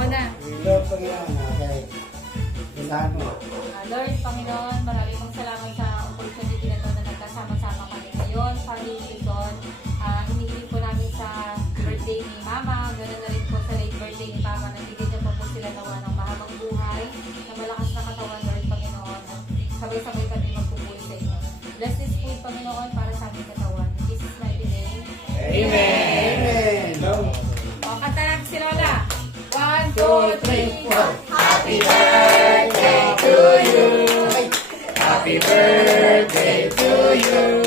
Ako na. Lord, Panginoon, okay. Ilahan mo. Lord, Panginoon, maraming pong salamat sa opportunity na ito na nagkasama-sama kami ngayon. Family season. Hinihiling po namin sa birthday ni Mama. Ganoon na rin po sa late birthday ni Papa. Nabigyan niya pa po sila nawa ng mahabang buhay, na malakas na katawan, Lord, Panginoon. Sabay-sabay kami magpupuli sa inyo. Bless this food, Panginoon, para sa aming katawan. In Jesus' mighty name. Amen. O, kanta natin si Lola. 1, 2, 3, 4. Happy birthday to you. Happy birthday to you.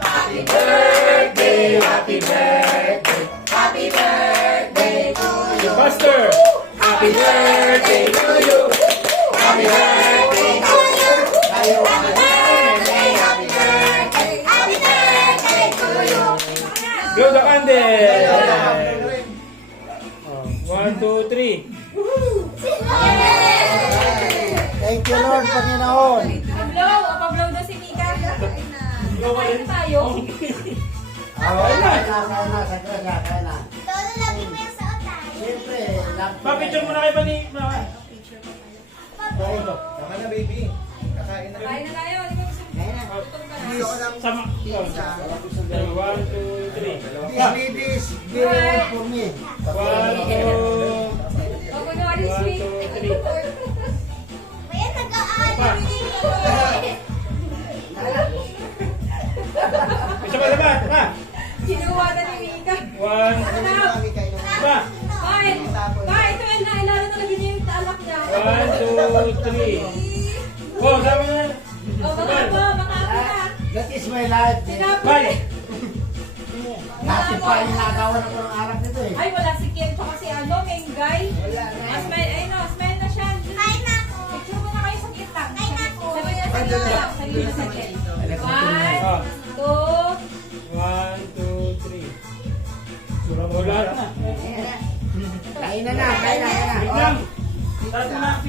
Happy birthday, happy birthday. Happy birthday to you. Buster. Happy birthday to you. Happy birthday to you. Happy birthday, happy birthday. Happy birthday to you. Blow the candle! 1, 2, 3. Thank you, Lord, Panginoon. Pablow! O, Pablow daw si Mika. Kakain na tayo. Kaya na, kaya na. Lolo, lagi mo yung suot tayo. Siyempre, Papicture mo na kayo pa ni... Tama na, baby. Kakain na. Kakain na tayo. Di ba gusto mo? Gutom ka na. Hindi ako ng Sama. 1, 2, 3. This very well for me. 1, 2, O, kunwari sweet. 1, 2, 3. Kaya nag-aaral eh. Isa pa, pa. Kinuha na ni Mika. 1, Kami kayo. pa. Bakit? Bakit? Ito na, ilalo talaga niya yung alak niya. 1, 2, 3. Oh, sama na. O, baka po, baka po na. That is my life. Sinabi. Bye. Dati pa yung nagawa ng arak nito eh. Ay, wala si Kim tsaka si ano, Mengay. Smile, ay no, smile na siya. Kain na ako. Picture mo na kayo sa gitna. Kain na ako. Sabi na sa gitna. Sabi na sa gitna. 1, 2, 1, 2, 3. Wala na. Kain na na, kain na. Wait lang. Start mo na.